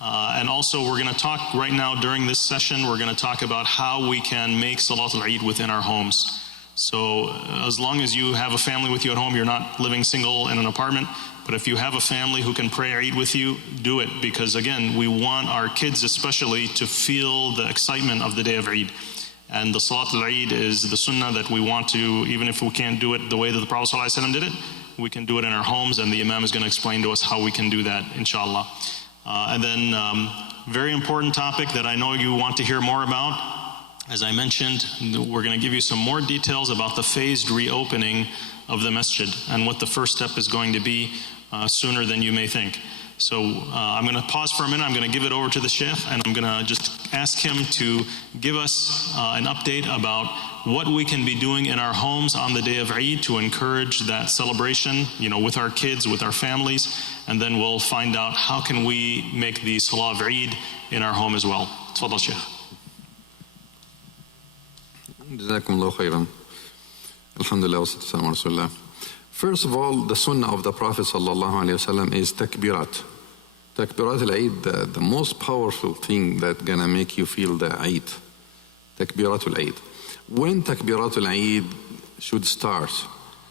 And also we're going to talk right now during this session, we're going to talk about how we can make Salat al-Eid within our homes. So as long as you have a family with you at home, you're not living single in an apartment, but if you have a family who can pray Eid with you, do it. Because again, we want our kids especially to feel the excitement of the day of Eid. And the Salat al-Eid is the sunnah that we want to, even if we can't do it the way that the Prophet ﷺ did it, we can do it in our homes, and the Imam is going to explain to us how we can do that, inshallah. And then, very important topic that I know you want to hear more about. As I mentioned, we're going to give you some more details about the phased reopening of the masjid and what the first step is going to be sooner than you may think. So I'm going to pause for a minute. I'm going to give it over to the Sheikh, and I'm going to just ask him to give us an update about what we can be doing in our homes on the day of Eid to encourage that celebration, with our kids, with our families, and then we'll find out how can we make the Salah of Eid in our home as well. Tafadal, Sheikh. Jazakumullahu khairan. Alhamdulillah wa sallallahu ala rasulillah. First of all, the sunnah of the Prophet sallallahu alaihi wasallam is takbirat. Takbirat al-Eid, the most powerful thing that's gonna make you feel the Eid. Takbirat al-Eid. When takbirat al-Eid should start,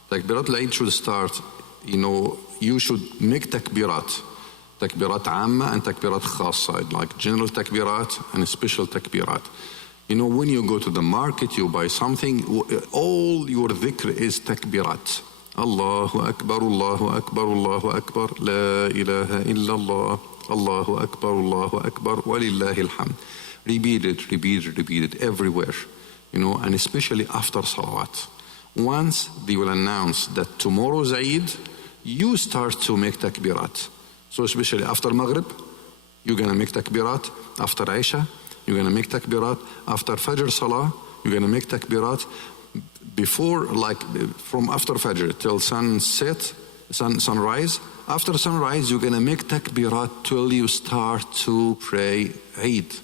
takbirat al-Eid should start, you should make takbirat. Takbirat amma and takbirat khassa, like general takbirat and special takbirat. When you go to the market, you buy something, all your dhikr is takbirat. Allahu Akbar, Allahu Akbar, Allahu Akbar, La ilaha illallah, Allahu Akbar, Allahu Akbar, walillahi alhamd. Repeat it everywhere, and especially after salawat. Once they will announce that tomorrow's Eid, you start to make takbirat. So especially after Maghrib, you're going to make takbirat. After Isha, you're going to make takbirat. After Fajr Salah, you're going to make takbirat. Before, from after Fajr till sunrise. After sunrise, you're going to make takbirat till you start to pray Eid.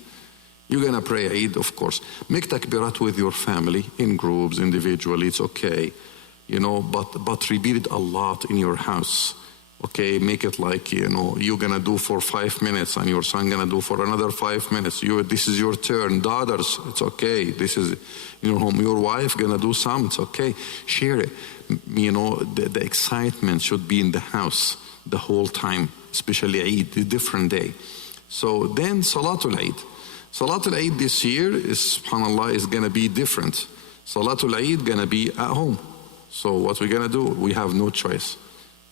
You're going to pray Eid, of course. Make takbirat with your family, in groups, individually, it's okay. But repeat it a lot in your house. Okay, make it like, you're going to do for 5 minutes and your son going to do for another 5 minutes. This is your turn. Daughters, it's okay. This is your home. Your wife going to do some, it's okay. Share it. The excitement should be in the house the whole time, especially Eid, a different day. So then Salatul Eid. Salatul Eid this year subhanAllah, is going to be different. Salatul Eid going to be at home. So what we're going to do, we have no choice.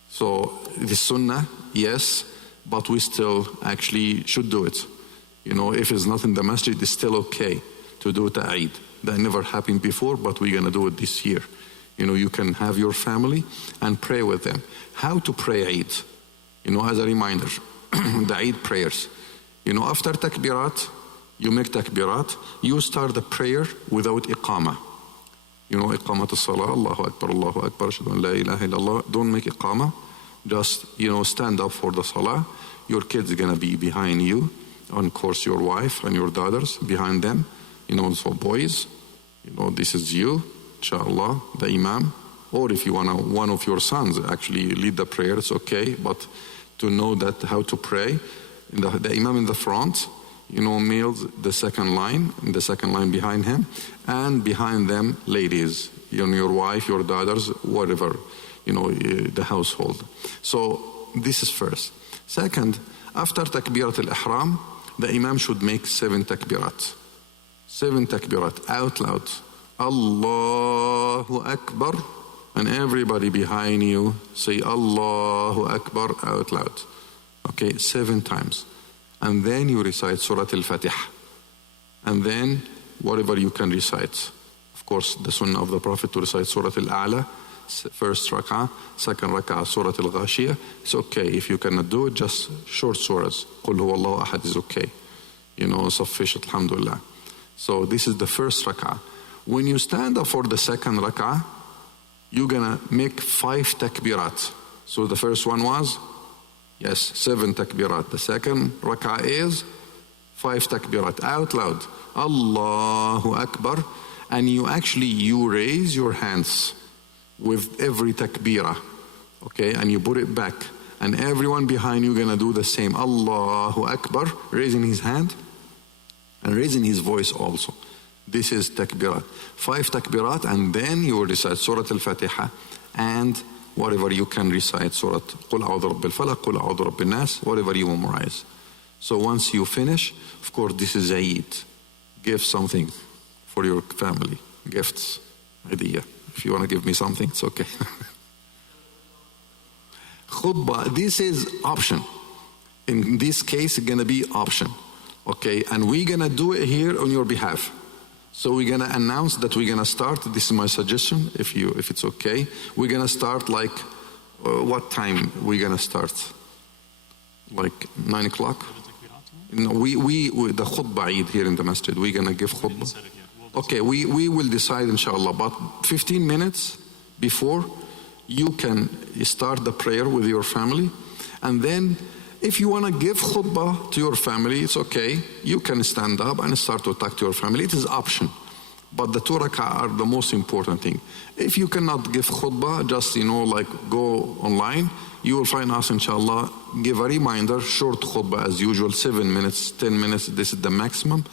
So the sunnah, yes, but we still actually should do it. If it's not in the masjid, it's still okay to do it at Eid. That never happened before, but we're going to do it this year. You can have your family and pray with them. How to pray Eid? As a reminder, the Eid prayers. After takbirat, you make takbirat, you start the prayer without iqamah. Iqamat as-salah, Allahu Akbar, Allahu Akbar, ashhadu an la ilaha illallah. Don't make iqamah. Just, stand up for the salah. Your kids are going to be behind you. Of course, your wife and your daughters behind them. So boys, this is you, inshallah, the imam. Or if you want one of your sons actually lead the prayer, it's okay. But to know that how to pray, the imam in the front, males, the second line behind him, and behind them, ladies, your wife, your daughters, whatever, the household. So this is first. Second, after takbirat al-ihram, the imam should make 7 takbirat. 7 takbirat out loud. Allahu Akbar, and everybody behind you say Allahu Akbar out loud. Okay, 7 times. And then you recite Surah Al-Fatiha. And then whatever you can recite. Of course, the sunnah of the Prophet to recite Surah Al-A'la, first rak'ah, second rak'ah, Surah Al-Ghashiyah. It's okay. If you cannot do it, just short surahs. Qul huwallahu ahad is okay. Sufficient, alhamdulillah. So this is the first rak'ah. When you stand up for the second rak'ah, you're gonna make 5 takbirat. So the first one was, 7 takbirat. The second rak'ah is 5 takbirat out loud. Allahu Akbar. And you raise your hands with every takbirah. Okay, and you put it back. And everyone behind you gonna do the same. Allahu Akbar, raising his hand and raising his voice also. This is takbirat. 5 takbirat, and then you will recite Surah Al-Fatiha and whatever you can recite, Surah Qul A'udhu Rabbil Falaq, Qul A'udhu Rabbin Nas, whatever you memorize. So once you finish, of course, this is Eid. Give something for your family. Gifts, idea. If you want to give me something, it's okay. Khutbah, this is option. In this case, it's going to be option. Okay, and we're going to do it here on your behalf. So we're going to announce that we're going to start. This is my suggestion, if it's okay. We're going to start like, what time we're going to start? Like 9 o'clock? No, we the khutbah Eid here in the masjid, we're going to give khutbah. Okay, we will decide inshallah, but 15 minutes before you can start the prayer with your family, and then if you want to give khutbah to your family, it's okay. You can stand up and start to talk to your family. It is option. But the 2 rak'ah are the most important thing. If you cannot give khutbah, just, like go online. You will find us, inshallah, give a reminder, short khutbah as usual, 7 minutes, 10 minutes, this is the maximum.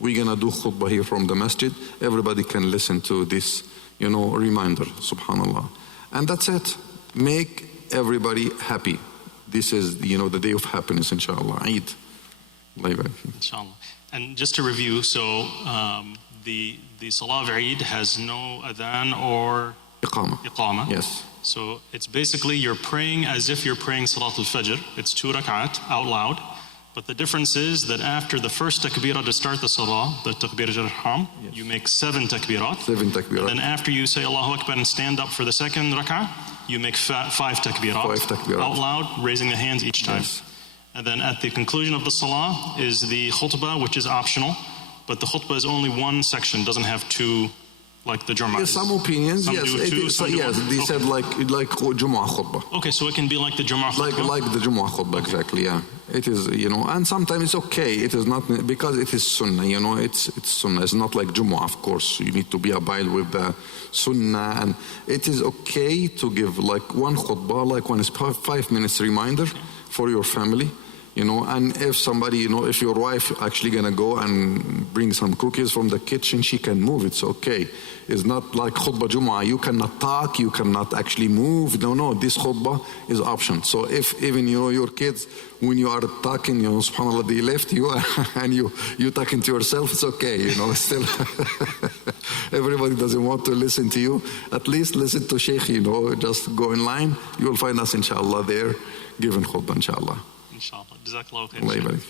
We're going to do khutbah here from the masjid. Everybody can listen to this, reminder, subhanallah. And that's it. Make everybody happy. This is, the day of happiness, inshallah. Eid. Inshallah. And just to review, so the Salah of Eid has no adhan or Iqama. Yes. So it's basically you're praying as if you're praying Salat al-Fajr. It's 2 rak'at out loud. But the difference is that after the first takbirah to start the Salah, the takbir al-ihram, yes, you make 7 takbirat. 7 takbirat. And then after you say Allahu Akbar and stand up for the second rak'ah, you make 5 takbirat. 5 takbirat. Out loud, raising the hands each time. Yes. And then at the conclusion of the Salah is the khutbah, which is optional. But the khutbah is only one section, doesn't have 2, like the Jumu'ah. Yes, some opinions, some yes. They said like Jumu'ah khutbah. Okay, so it can be like the Jumu'ah khutbah? Like the Jumu'ah khutbah, exactly, yeah. It is, and sometimes it's okay. It is not, because it is sunnah, it's sunnah. It's not like Jumu'ah, of course. You need to be abide with the sunnah. And it is okay to give like one khutbah, like 5 minutes reminder for your family. And if somebody, if your wife actually gonna go and bring some cookies from the kitchen, she can move, it's okay. It's not like khutbah Jumu'ah, you cannot talk, you cannot actually move. No, this khutbah is option. So if even, your kids, when you are talking, subhanAllah, they left you and you talking to yourself, it's okay, still. Everybody doesn't want to listen to you. At least listen to Sheikh, just go in line. You will find us, inshallah, there, giving khutbah, inshallah. Inshallah. Jazakallah khair.